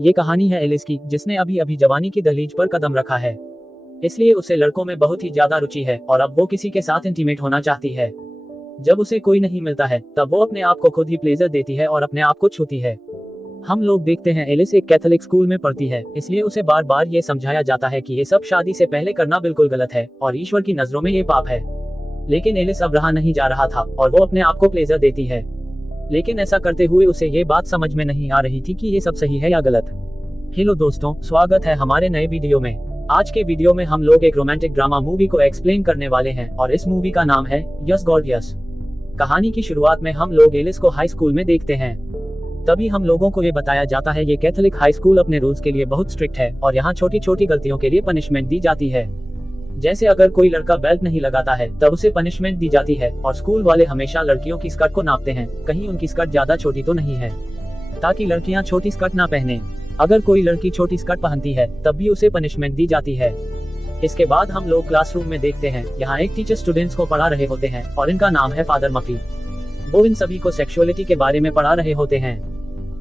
ये कहानी है एलिस की, जिसने अभी अभी जवानी की दहलीज पर कदम रखा है। इसलिए उसे लड़कों में बहुत ही ज्यादा रुचि है और अब वो किसी के साथ इंटीमेट होना चाहती है। जब उसे कोई नहीं मिलता है तब वो अपने आप को खुद ही प्लेजर देती है और अपने आप को छूती है। हम लोग देखते हैं एलिस एक कैथोलिक स्कूल में पढ़ती है, इसलिए उसे बार बार ये समझाया जाता है कि ये सब शादी से पहले करना बिल्कुल गलत है और ईश्वर की नजरों में ये पाप है। लेकिन एलिस अब रहा नहीं जा रहा था और वो अपने आप को प्लेजर देती है। लेकिन ऐसा करते हुए उसे ये बात समझ में नहीं आ रही थी कि ये सब सही है या गलत। हेलो दोस्तों, स्वागत है हमारे नए वीडियो में। आज के वीडियो में हम लोग एक रोमांटिक ड्रामा मूवी को एक्सप्लेन करने वाले हैं और इस मूवी का नाम है यस गॉड यस। कहानी की शुरुआत में हम लोग एलिस को हाई स्कूल में देखते हैं। तभी हम लोगों को ये बताया जाता है ये कैथोलिक हाई स्कूल अपने रूल्स के लिए बहुत स्ट्रिक्ट है और यहाँ छोटी छोटी गलतियों के लिए पनिशमेंट दी जाती है। जैसे अगर कोई लड़का बेल्ट नहीं लगाता है तब उसे पनिशमेंट दी जाती है और स्कूल वाले हमेशा लड़कियों की स्कर्ट को नापते हैं, कहीं उनकी स्कर्ट ज्यादा छोटी तो नहीं है, ताकि लड़कियां छोटी स्कर्ट ना पहने। अगर कोई लड़की छोटी स्कर्ट पहनती है तब भी उसे पनिशमेंट दी जाती है। इसके बाद हम लोग क्लासरूम में देखते हैं, यहाँ एक टीचर स्टूडेंट्स को पढ़ा रहे होते हैं और इनका नाम है फादर मफी। वो इन सभी को सेक्सुअलिटी के बारे में पढ़ा रहे होते हैं।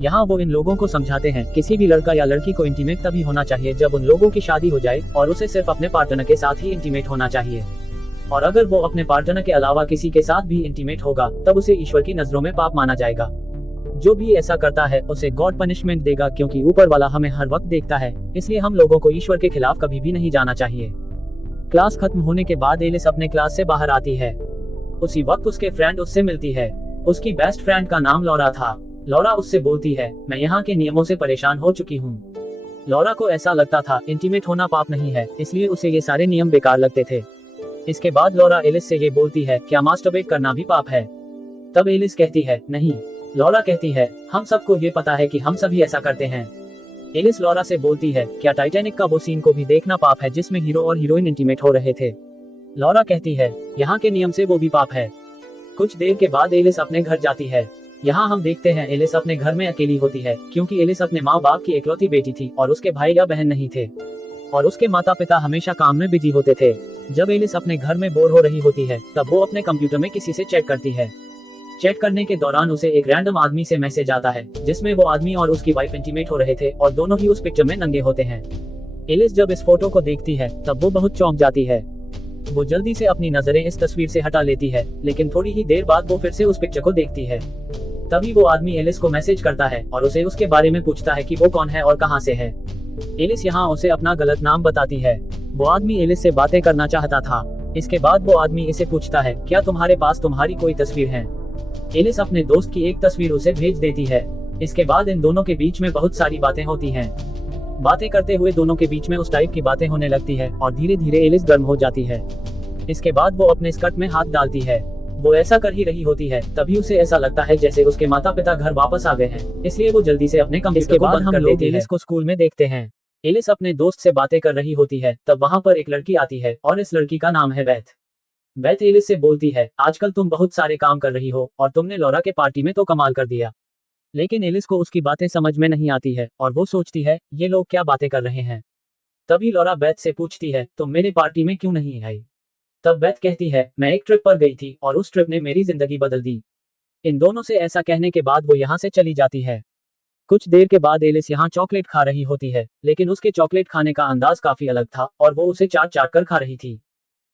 यहाँ वो इन लोगों को समझाते हैं किसी भी लड़का या लड़की को इंटीमेट तभी होना चाहिए जब उन लोगों की शादी हो जाए और उसे सिर्फ अपने पार्टनर के साथ ही इंटीमेट होना चाहिए। और अगर वो अपने पार्टनर के अलावा किसी के साथ भी इंटीमेट होगा तब उसे ईश्वर की नजरों में पाप माना जाएगा। जो भी ऐसा करता है उसे गॉड पनिशमेंट देगा, क्योंकि ऊपर वाला हमें हर वक्त देखता है, इसलिए हम लोगों को ईश्वर के खिलाफ कभी भी नहीं जाना चाहिए। क्लास खत्म होने के बाद एलिस अपने क्लास से बाहर आती है। उसी वक्त उसके फ्रेंड उससे मिलती है। उसकी बेस्ट फ्रेंड का नाम लॉरा था। लॉरा उससे बोलती है, मैं यहाँ के नियमों से परेशान हो चुकी हूँ। लॉरा को ऐसा लगता था इंटीमेट होना पाप नहीं है, इसलिए उसे ये सारे नियम बेकार लगते थे। इसके बाद लॉरा एलिस से ये बोलती है, क्या मास्टरबेट करना भी पाप है? तब एलिस कहती है, नहीं। लॉरा कहती है, हम सबको ये पता है कि हम सभी ऐसा करते हैं। एलिस लॉरा से बोलती है, क्या टाइटैनिक का वो सीन को भी देखना पाप है जिसमें हीरो और हीरोइन इंटीमेट हो रहे थे? लॉरा कहती है, यहाँ के नियम से वो भी पाप है। कुछ देर के बाद एलिस अपने घर जाती है। यहाँ हम देखते हैं एलिस अपने घर में अकेली होती है, क्योंकि एलिस अपने माँ बाप की इकलौती बेटी थी और उसके भाई या बहन नहीं थे और उसके माता पिता हमेशा काम में बिजी होते थे। जब एलिस अपने घर में बोर हो रही होती है तब वो अपने कंप्यूटर में किसी से चैट करती है। चैट करने के दौरान उसे एक रैंडम आदमी से मैसेज आता है जिसमें वो आदमी और उसकी वाइफ इंटीमेट हो रहे थे और दोनों ही उस पिक्चर में नंगे होते हैं। एलिस जब इस फोटो को देखती है तब वो बहुत चौंक जाती है। वो जल्दी से अपनी नजरें इस तस्वीर से हटा लेती है, लेकिन थोड़ी ही देर बाद वो फिर से उस पिक्चर को देखती है। तभी वो आदमी एलिस को मैसेज करता है और उसे उसके बारे में पूछता है कि वो कौन है और कहां से है। एलिस यहाँ उसे अपना गलत नाम बताती है। वो आदमी एलिस से बातें करना चाहता था। इसके बाद वो आदमी इसे पूछता है, क्या तुम्हारे पास तुम्हारी कोई तस्वीर है? एलिस अपने दोस्त की एक तस्वीर उसे भेज देती है। इसके बाद इन दोनों के बीच में बहुत सारी बातें होती हैं। बातें करते हुए दोनों के बीच में उस टाइप की बातें होने लगती है और धीरे धीरे एलिस गर्म हो जाती है। इसके बाद वो अपने स्कर्ट में हाथ डालती है। वो ऐसा कर ही रही होती है, तभी उसे ऐसा लगता है जैसे उसके माता पिता घर वापस आ गए हैं, इसलिए वो जल्दी से अपने कंप्यूटर को बंद कर लेती है। एलिस को स्कूल में देखते हैं। एलिस अपने दोस्त से बातें कर रही होती है, तब वहाँ पर एक लड़की आती है और इस लड़की का नाम है बेथ। बेथ एलिस से बोलती है, आजकल तुम बहुत सारे काम कर रही हो और तुमने लॉरा के पार्टी में तो कमाल कर दिया। लेकिन एलिस को उसकी बातें समझ में नहीं आती है और वो सोचती है ये लोग क्या बातें कर रहे हैं। तभी लॉरा बेथ से पूछती है, तुम मेरे पार्टी में क्यों नहीं आई? तब बेथ कहती है, मैं एक ट्रिप पर गई थी और उस ट्रिप ने मेरी जिंदगी बदल दी। इन दोनों से ऐसा कहने के बाद वो यहाँ से चली जाती है। कुछ देर के बाद एलिस यहाँ चॉकलेट खा रही होती है, लेकिन उसके चॉकलेट खाने का अंदाज काफी अलग था और वो उसे चाट चाट कर खा रही थी।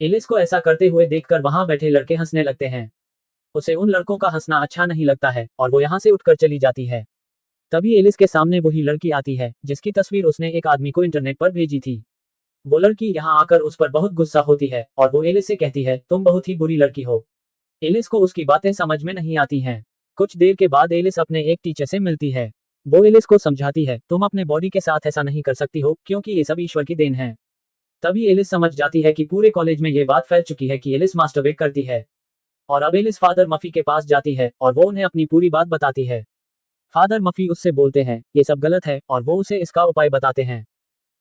एलिस को ऐसा करते हुए देखकर वहाँ बैठे लड़के हंसने लगते हैं। उसे उन लड़कों का हंसना अच्छा नहीं लगता है और वो यहाँ से उठकर चली जाती है। तभी एलिस के सामने वही लड़की आती है जिसकी तस्वीर उसने एक आदमी को इंटरनेट पर भेजी थी। वो लड़की यहाँ आकर उस पर बहुत गुस्सा होती है और वो एलिस से कहती है, तुम बहुत ही बुरी लड़की हो। एलिस को उसकी बातें समझ में नहीं आती हैं। कुछ देर के बाद एलिस अपने एक टीचर से मिलती है। वो एलिस को समझाती है, तुम अपने बॉडी के साथ ऐसा नहीं कर सकती हो, क्योंकि ये सब ईश्वर की देन है। तभी एलिस समझ जाती है कि पूरे कॉलेज में ये बात फैल चुकी है कि एलिस मास्टरबेट करती है। और अब एलिस फादर मफी के पास जाती है और वो उन्हें अपनी पूरी बात बताती है। फादर मफी उससे बोलते हैं ये सब गलत है और वो उसे इसका उपाय बताते हैं।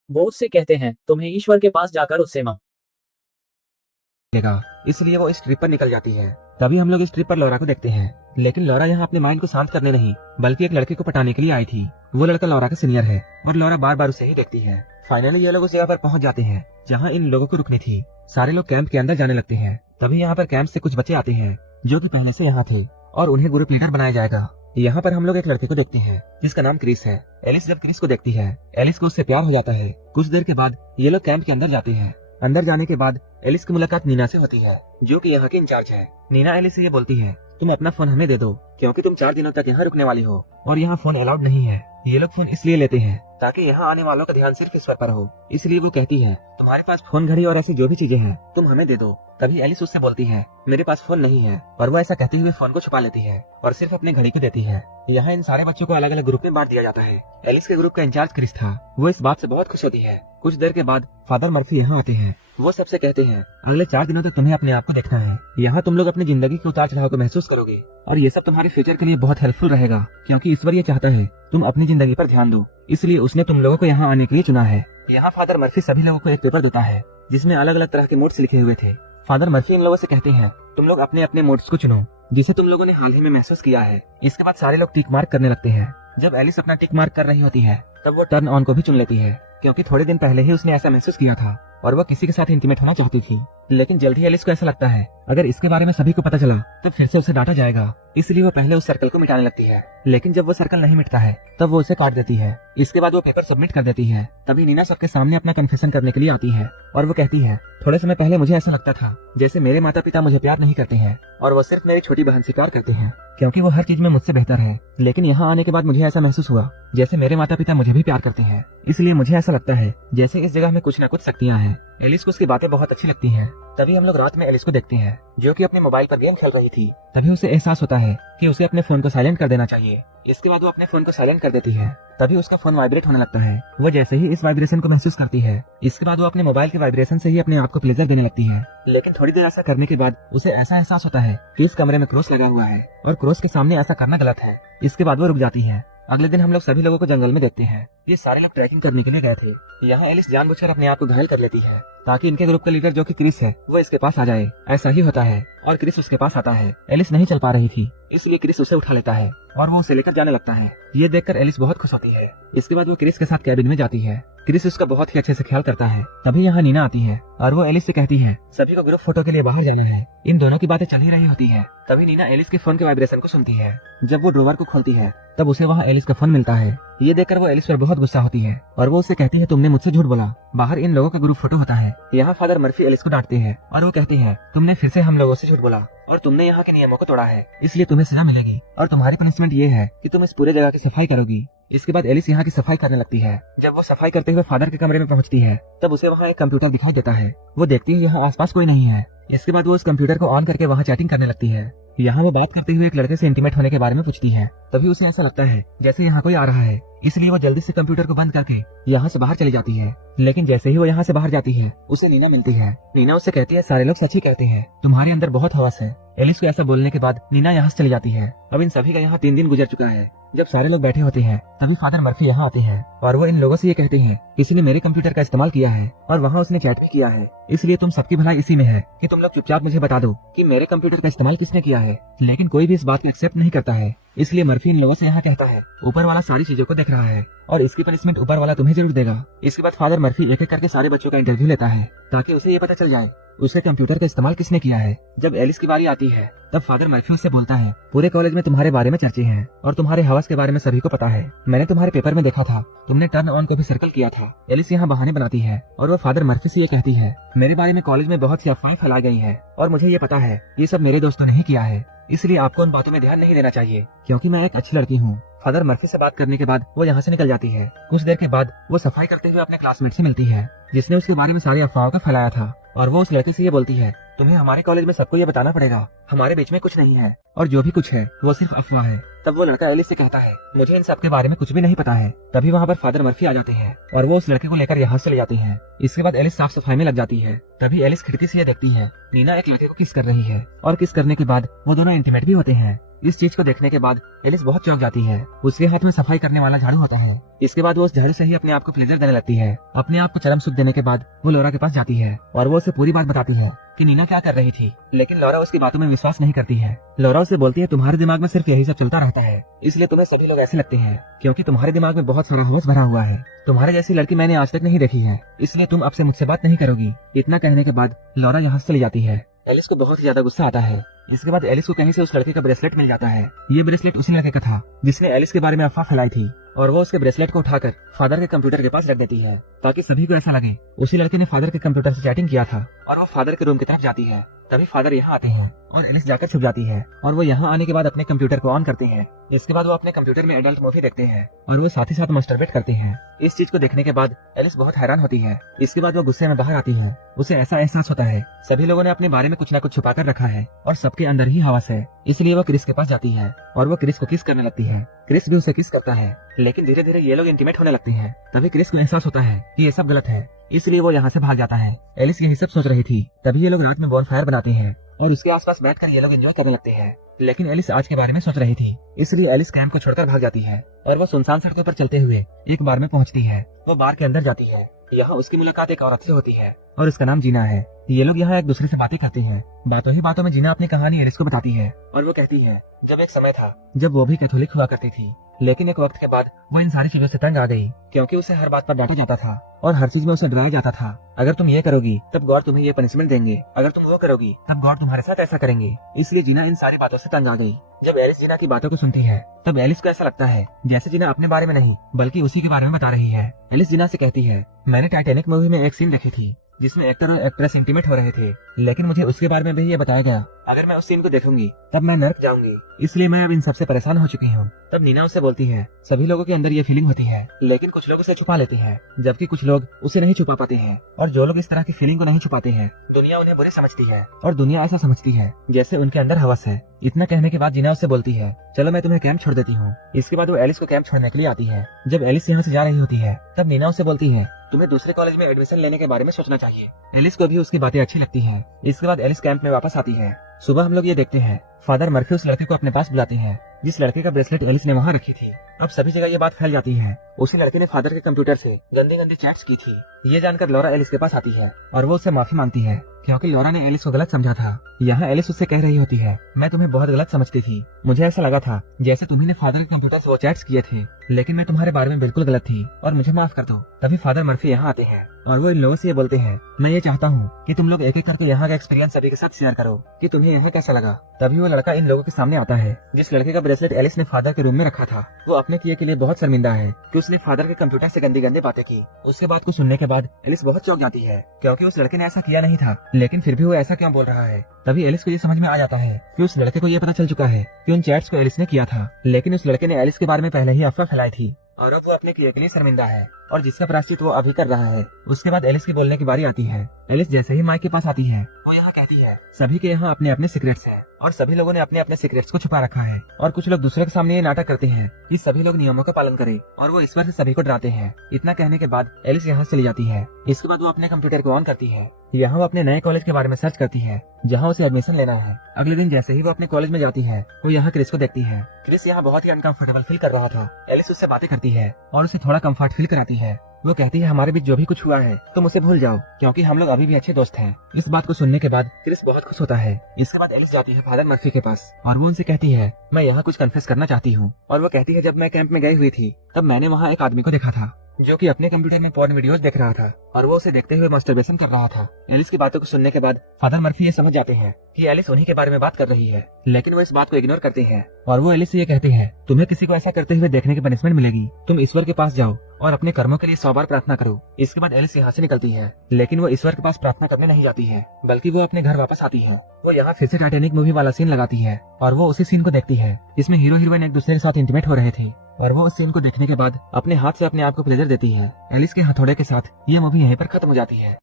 वो उससे कहते हैं, तुम्हें ईश्वर के पास जाकर उससे मांगेगा। इसलिए वो इस ट्रिप पर निकल जाती है। तभी हम लोग इस ट्रिप पर लॉरा को देखते हैं, लेकिन लॉरा यहाँ अपने माइंड को शांत करने नहीं बल्कि एक लड़के को पटाने के लिए आई थी। वो लड़का लॉरा का सीनियर है और लॉरा बार बार उसे ही देखती है। फाइनली ये लोग उस जगह पर पहुंच जाते हैं जहाँ इन लोगों को रुकनी थी। सारे लोग कैंप के अंदर जाने लगते हैं। तभी यहाँ पर कैंप से कुछ बच्चे आते हैं जो कि पहले से यहाँ थे और उन्हें ग्रुप लीडर बनाया जाएगा। यहाँ पर हम लोग एक लड़के को देखते हैं जिसका नाम क्रिस है। एलिस जब क्रिस को देखती है, एलिस को उससे प्यार हो जाता है। कुछ देर के बाद ये लोग कैंप के अंदर जाते हैं। अंदर जाने के बाद एलिस की मुलाकात नीना से होती है, जो कि यहाँ की इंचार्ज है। नीना एलिस से ये बोलती है, तुम अपना फोन हमें दे दो, क्योंकि तुम 4 दिनों तक यहाँ रुकने वाली हो और यहाँ फोन अलाउड नहीं है। ये लोग फोन इसलिए लेते हैं ताकि यहाँ आने वालों का ध्यान सिर्फ ईश्वर पर हो। इसलिए वो कहती है, तुम्हारे पास फोन, घड़ी और ऐसी जो भी चीजें हैं तुम हमें दे दो। तभी एलिस उससे बोलती है, मेरे पास फोन नहीं है, और वो ऐसा कहते हुए फोन को छुपा लेती है और सिर्फ अपने घड़ी को देती है। यहाँ इन सारे बच्चों को अलग अलग ग्रुप में बांट दिया जाता है। एलिस के ग्रुप का इंचार्ज क्रिस था। वो इस बात से बहुत खुश होती है। कुछ देर के बाद फादर मर्फी यहाँ आते हैं। वो सबसे कहते हैं, अगले 4 दिनों तक तुम्हें अपने आप को देखना है। यहाँ तुम लोग अपनी जिंदगी के उतार चढ़ाव को महसूस करोगे और ये सब तुम्हारे फ्यूचर के लिए बहुत हेल्पफुल रहेगा, क्योंकि ईश्वर ये चाहता है तुम अपनी जिंदगी पर ध्यान दो, इसलिए उसने तुम लोगों को यहाँ आने के लिए चुना है। यहाँ फादर मर्फी सभी लोगों को एक पेपर देता है जिसमें अलग अलग तरह के मोड्स लिखे हुए थे। फादर मर्फी इन लोगों से कहते हैं, तुम लोग अपने अपने मोड्स को चुनो जिसे तुम लोगों ने हाल ही में महसूस किया है। इसके बाद सारे लोग टिक मार्क करने लगते हैं। जब एलिस अपना टिक मार्क कर रही होती है तब वो टर्न ऑन को भी चुन लेती है, क्योंकि थोड़े दिन पहले ही उसने ऐसा महसूस किया था और वो किसी के साथ इंटीमेट होना चाहती थी। लेकिन जल्द ही एलिस को ऐसा लगता है, अगर इसके बारे में सभी को पता चला तो फिर से उसे डांटा जाएगा। इसलिए वो पहले उस सर्कल को मिटाने लगती है, लेकिन जब वो सर्कल नहीं मिटता है तब वो उसे काट देती है। इसके बाद वो पेपर सबमिट कर देती है। तभी नीना सबके सामने अपना कन्फेशन करने के लिए आती है और वो कहती है, थोड़े समय पहले मुझे ऐसा लगता था जैसे मेरे माता पिता मुझे प्यार नहीं करते हैं और वो सिर्फ मेरी छोटी बहन से प्यार करते हैं, क्योंकि वो हर चीज में मुझसे बेहतर है। लेकिन यहाँ आने के बाद मुझे ऐसा महसूस हुआ जैसे मेरे माता पिता मुझे भी प्यार करते हैं। इसलिए मुझे ऐसा लगता है जैसे इस जगह में कुछ न कुछ शक्तियाँ हैं। एलिस को उसकी बातें बहुत अच्छी लगती हैं। तभी हम लोग रात में एलिस को देखते हैं जो कि अपने मोबाइल पर गेम खेल रही थी। तभी उसे एहसास होता है कि उसे अपने फोन को साइलेंट कर देना चाहिए। इसके बाद वो अपने फोन को साइलेंट कर देती है। तभी उसका फोन वाइब्रेट होने लगता है। वो जैसे ही इस वाइब्रेशन को महसूस करती है, इसके बाद वो अपने मोबाइल के वाइब्रेशन से ही अपने आप को प्लेजर देने लगती है। लेकिन थोड़ी देर ऐसा करने के बाद उसे ऐसा एहसास होता है कि इस कमरे में क्रॉस लगा हुआ है और क्रॉस के सामने ऐसा करना गलत है। इसके बाद वो रुक जाती है। अगले दिन हम लोग सभी लोगों को जंगल में देखते हैं। ये सारे लोग ट्रैकिंग करने के लिए गए थे। यहाँ एलिस जानबूझकर अपने आप को घायल कर लेती है ताकि इनके ग्रुप का लीडर जो कि क्रिस है वो इसके पास आ जाए। ऐसा ही होता है और क्रिस उसके पास आता है। एलिस नहीं चल पा रही थी, इसलिए क्रिस उसे उठा लेता है और वो उसे लेकर जाने लगता है। ये देखकर एलिस बहुत खुश होती है। इसके बाद वो क्रिस के साथ कैबिन में जाती है। क्रिस उसका बहुत ही अच्छे से ख्याल करता है। तभी यहाँ नीना आती है और वो एलिस से कहती है, सभी को ग्रुप फोटो के लिए बाहर जाना है। इन दोनों की बातें चल ही रही होती है। तभी नीना एलिस के फोन के वाइब्रेशन को सुनती है। जब वो ड्रॉवर को खोलती है तब उसे वहाँ एलिस का फोन मिलता है। ये देखकर वो एलिस पर बहुत गुस्सा होती है और वो उसे कहती है, तुमने मुझसे झूठ बोला, बाहर इन लोगों का ग्रुप फोटो होता है। यहाँ फादर मर्फी एलिस को डांटते हैं और वो कहते हैं, तुमने फिर से हम लोगों से झूठ बोला और तुमने यहाँ के नियमों को तोड़ा है, इसलिए तुम्हें सजा मिलेगी और तुम्हारी पनिशमेंट ये है कि तुम इस पूरे जगह की सफाई करोगी। इसके बाद एलिस यहाँ की सफाई करने लगती है। जब वो सफाई करते हुए फादर के कमरे में पहुँचती है तब उसे वहाँ एक कंप्यूटर दिखाई देता है। वो देखती है यहाँ आसपास कोई नहीं है। इसके बाद वो उस कंप्यूटर को ऑन करके वहाँ चैटिंग करने लगती है। यहाँ वो बात करते हुए एक लड़के से इंटीमेट होने के बारे में पूछती है। तभी उसे ऐसा लगता है जैसे यहाँ कोई आ रहा है, इसलिए वो जल्दी से कंप्यूटर को बंद करके यहाँ से बाहर चली जाती है। लेकिन जैसे ही वो यहाँ से बाहर जाती है उसे नीना मिलती है। नीना उससे कहती है, सारे लोग सच ही कहते हैं, तुम्हारे अंदर बहुत हवस है। एलिस को ऐसा बोलने के बाद नीना यहाँ से चली जाती है। अब इन सभी का यहाँ 3 दिन गुजर चुका है। जब सारे लोग बैठे होते हैं तभी फादर मर्फी यहाँ आते हैं और वो इन लोगों से ये कहते हैं, किसी ने मेरे कंप्यूटर का इस्तेमाल किया है और वहाँ उसने चैट भी किया है, इसलिए तुम सबकी भलाई इसी में है कि तुम लोग चुपचाप मुझे बता दो कि मेरे कंप्यूटर का इस्तेमाल किसने किया है। लेकिन कोई भी इस बात को एक्सेप्ट नहीं करता है। इसलिए मर्फी इन लोगों से यहाँ कहता है, ऊपर वाला सारी चीजों को देख रहा है और इसकी पनिशमेंट ऊपर वाला तुम्हें जरूर देगा। इसके बाद फादर मर्फी एक एक करके सारे बच्चों का इंटरव्यू लेता है ताकि उसे ये पता चल जाए उसके कंप्यूटर का इस्तेमाल किसने किया है। जब एलिस की बारी आती है तब फादर मर्फी उससे बोलता है, पूरे कॉलेज में तुम्हारे बारे में चर्चे हैं और तुम्हारे हवस के बारे में सभी को पता है। मैंने तुम्हारे पेपर में देखा था, तुमने टर्न ऑन को भी सर्कल किया था। एलिस यहाँ बहाने बनाती है और वो फादर मर्फी से ये कहती है, मेरे बारे में कॉलेज में बहुत सी अफवाहें फैलाई गई है और मुझे ये पता है ये सब मेरे दोस्तों ने ही किया है, इसलिए आपको उन बातों में ध्यान नहीं देना चाहिए क्योंकि मैं एक अच्छी लड़की हूँ। फादर मर्फी से बात करने के बाद वो यहाँ से निकल जाती है। कुछ देर के बाद वो सफाई करते हुए अपने क्लासमेट से मिलती है जिसने उसके बारे में सारी अफवाहों को फैलाया था और वो उस लड़के से ये बोलती है, तुम्हें हमारे कॉलेज में सबको ये बताना पड़ेगा, हमारे बीच में कुछ नहीं है और जो भी कुछ है वो सिर्फ अफवाह है। तब वो लड़का एलिस से कहता है, मुझे इन सब के बारे में कुछ भी नहीं पता है। तभी वहाँ पर फादर मर्फी आ जाते हैं और वो उस लड़के को लेकर यहाँ से ले जाती है। इसके बाद एलिस साफ सफाई में लग जाती है। तभी एलिस खिड़की से ये देखती है नीना एक लड़के को किस कर रही है और किस करने के बाद वो दोनों इंटीमेट भी होते हैं। इस चीज को देखने के बाद एलिस बहुत चौंक जाती है। उसके हाथ में सफाई करने वाला झाड़ू होता है। इसके बाद वो उस झाड़ू से ही अपने आप को प्लेजर देने लगती है। अपने आप को चरम सुख देने के बाद वो लौरा के पास जाती है और वो उसे पूरी बात बताती है कि नीना क्या कर रही थी। लेकिन लौरा उसकी बातों में विश्वास नहीं करती है। लौरा उसे बोलती है, तुम्हारे दिमाग में सिर्फ यही सब चलता रहता है, इसलिए तुम्हें सभी लोग ऐसे लगते हैं क्योंकि तुम्हारे दिमाग में बहुत सारा हवस भरा हुआ है। तुम्हारे जैसी लड़की मैंने आज तक नहीं देखी है, इसलिए तुम अब से मुझसे बात नहीं करोगी। इतना कहने के बाद लौरा यहाँ से चली जाती है। एलिस को बहुत ही ज्यादा गुस्सा आता है। इसके बाद एलिस को कहीं से उस लड़के का ब्रेसलेट मिल जाता है। ये ब्रेसलेट उसी लड़के का था जिसने एलिस के बारे में अफवाह फैलाई थी, और वो उसके ब्रेसलेट को उठाकर फादर के कंप्यूटर के पास रख देती है ताकि सभी को ऐसा लगे उसी लड़के ने फादर के कंप्यूटर से चैटिंग किया था। और वो फादर के रूम की तरफ जाती है। तभी फादर यहाँ आते हैं और एलिस जाकर छुप जाती है, और वो यहाँ आने के बाद अपने कंप्यूटर को ऑन करते हैं। इसके बाद वो अपने कंप्यूटर में एडल्ट मूवी देखते हैं और वो साथ ही साथ मास्टरबेट करते हैं। इस चीज को देखने के बाद एलिस बहुत हैरान होती है। इसके बाद वो गुस्से में बाहर आती है। उसे ऐसा एहसास होता है सभी लोगों ने अपने बारे में कुछ न कुछ छुपा कर रखा है और सबके अंदर ही हवस है। इसलिए वो क्रिस के पास जाती है और वो क्रिस को किस करने लगती है। क्रिस भी उसे किस करता है, लेकिन धीरे धीरे ये लोग इंटीमेट होने लगते हैं। तभी क्रिस को एहसास होता है कि ये सब गलत है, इसलिए वो यहाँ से भाग जाता है। एलिस यही सब सोच रही थी। तभी ये लोग रात में बॉनफायर बनाते हैं और उसके आसपास बैठकर ये लोग एंजॉय करने लगते हैं। लेकिन एलिस आज के बारे में सोच रही थी, इसलिए एलिस कैंप को छोड़कर भाग जाती है और वो सुनसान सड़कों पर चलते हुए एक बार में पहुंचती है। वो बार के अंदर जाती है। यहाँ उसकी मुलाकात एक औरत से होती है और उसका नाम जीना है। ये लोग यहाँ एक दूसरे से बातें करते हैं। बातों ही बातों में जीना अपनी कहानी एलिस को बताती है और वो कहती है जब एक समय था जब वो भी कैथोलिक हुआ करती थी, लेकिन एक वक्त के बाद वो इन सारी चीजों से तंग आ गई क्योंकि उसे हर बात पर डांटा जाता था और हर चीज में उसे डराया जाता था। अगर तुम ये करोगी तब गॉड तुम्हें ये पनिशमेंट देंगे, अगर तुम वो करोगी तब गॉड तुम्हारे साथ ऐसा करेंगे। इसलिए जीना इन सारी बातों से तंग आ गई। जब एलिस जीना की बातों को सुनती है तब एलिस को ऐसा लगता है जैसे जीना अपने बारे में नहीं बल्कि उसी के बारे में बता रही है। एलिस जीना से कहती है मैंने टाइटैनिक मूवी में एक सीन देखी थी जिसमें एक्टर और एक्ट्रेस इंटीमेट हो रहे थे, लेकिन मुझे उसके बारे में भी ये बताया गया अगर मैं उस सीन को देखूंगी तब मैं नर्क जाऊंगी, इसलिए मैं अब इन सबसे परेशान हो चुकी हूँ। तब नीना उससे बोलती है सभी लोगों के अंदर ये फीलिंग होती है, लेकिन कुछ लोग उसे छुपा लेते हैं जबकि कुछ लोग उसे नहीं छुपा पाते हैं। और जो लोग इस तरह की फीलिंग को नहीं छुपाते हैं दुनिया उन्हें बुरे समझती है और दुनिया ऐसा समझती है जैसे उनके अंदर हवस है। इतना कहने के बाद जीना उससे बोलती है चलो मैं तुम्हें कैंप छोड़ देती हूँ। इसके बाद वो एलिस को कैंप छोड़ने के लिए आती है। जब एलिस यहाँ से जा रही होती है तब नीना उससे बोलती है तुम्हें दूसरे कॉलेज में एडमिशन लेने के बारे में सोचना चाहिए। एलिस को भी उसकी बातें अच्छी लगती हैं। इसके बाद एलिस कैंप में वापस आती है। सुबह हम लोग ये देखते हैं फादर मर्फी उस लड़के को अपने पास बुलाते हैं जिस लड़के का ब्रेसलेट एलिस ने वहाँ रखी थी। अब सभी जगह ये बात फैल जाती है उसी लड़के ने फादर के कंप्यूटर से गंदी गंदी चैट्स की थी। ये जानकर लॉरा एलिस के पास आती है और वो उससे माफी मांगती है क्योंकि लॉरा ने एलिस को गलत समझा था। यहाँ एलिस उससे कह रही होती है मैं तुम्हें बहुत गलत समझती थी, मुझे ऐसा लगा था जैसे तुम्ही ने फादर के कंप्यूटर से वो चैट्स किए थे, लेकिन मैं तुम्हारे बारे में बिल्कुल गलत थी और मुझे माफ कर दो। तभी फादर मर्फी यहाँ आते हैं और वो इन लोगों से ये बोलते हैं मैं ये चाहता हूँ कि तुम लोग एक एक करके यहाँ का एक्सपीरियंस सभी के साथ शेयर करो कि तुम्हें यहाँ कैसा लगा। तभी वो लड़का इन लोगों के सामने आता है जिस लड़के का ब्रेसलेट एलिस ने फादर के रूम में रखा था। वो अपने किए के लिए बहुत शर्मिंदा है कि उसने फादर के कंप्यूटर से गंदी गंदी बातें की। उसके बात को सुनने के बाद एलिस बहुत चौंक जाती है क्योंकि उस लड़के ने ऐसा किया नहीं था, लेकिन फिर भी वो ऐसा क्यों बोल रहा है। तभी एलिस को ये समझ में आ जाता है कि उस लड़के को ये पता चल चुका है कि उन चैट्स को एलिस ने किया था, लेकिन उस लड़के ने एलिस के बारे में पहले ही अफवाह फैलाई थी और अब वो अपने किए के लिए शर्मिंदा है और जिसका प्रायश्चित वो अभी कर रहा है। उसके बाद एलिस की बोलने की बारी आती है। एलिस जैसे ही माइक के पास आती है वो यहाँ कहती है सभी के यहाँ अपने अपने सीक्रेट्स हैं और सभी लोगों ने अपने अपने सीक्रेट्स को छुपा रखा है और कुछ लोग दूसरे के सामने ये नाटक करते हैं कि सभी लोग नियमों का पालन करें और वो ईश्वर से सभी को डराते हैं। इतना कहने के बाद एलिस यहाँ चली जाती है। इसके बाद वो अपने कंप्यूटर को ऑन करती है। यहाँ वो अपने नए कॉलेज के बारे में सर्च करती है जहाँ उसे एडमिशन लेना है। अगले दिन जैसे ही वो अपने कॉलेज में जाती है वो यहाँ क्रिस को देखती है। क्रिस यहाँ बहुत ही अनकंफर्टेबल फील कर रहा था। एलिस उससे बातें करती है और उसे थोड़ा कंफर्ट फील कराती है। वो कहती है हमारे बीच जो भी कुछ हुआ है तुम उसे भूल जाओ क्योंकि हम लोग अभी भी अच्छे दोस्त हैं। इस बात को सुनने के बाद क्रिस बहुत खुश होता है। इसके बाद एलिस जाती है फादर मर्फी के पास और वो उनसे कहती है मैं यहाँ कुछ कन्फेस करना चाहती हूँ। और वो कहती है जब मैं कैंप में गई हुई थी तब मैंने वहाँ एक आदमी को देखा था जो कि अपने कंप्यूटर में पोर्न वीडियोस देख रहा था और वो उसे देखते हुए मास्टरबेशन कर रहा था। एलिस की बातों को सुनने के बाद फादर मर्फी ये समझ जाते हैं कि एलिस उन्हीं के बारे में बात कर रही है, लेकिन वो इस बात को इग्नोर करते हैं और वो एलिस से ये कहते हैं तुम्हें किसी को ऐसा करते हुए देखने की पनिशमेंट मिलेगी, तुम ईश्वर के पास जाओ और अपने कर्मों के लिए 100 बार प्रार्थना करो। इसके बाद एलिस यहाँ से निकलती है, लेकिन वो ईश्वर के पास प्रार्थना करने नहीं जाती है बल्कि वो अपने घर वापस आती है। वो यहाँ फिर से टाइटैनिक मूवी वाला सीन लगाती है और वो उसी सीन को देखती है जिसमें हीरो हीरोइन एक दूसरे के साथ इंटीमेट हो रहे थे और वो उस सीन को देखने के बाद अपने हाथ से अपने आप को प्लेजर देती है। एलिस के हथौड़े के साथ ये मूवी यहीं पर खत्म हो जाती है।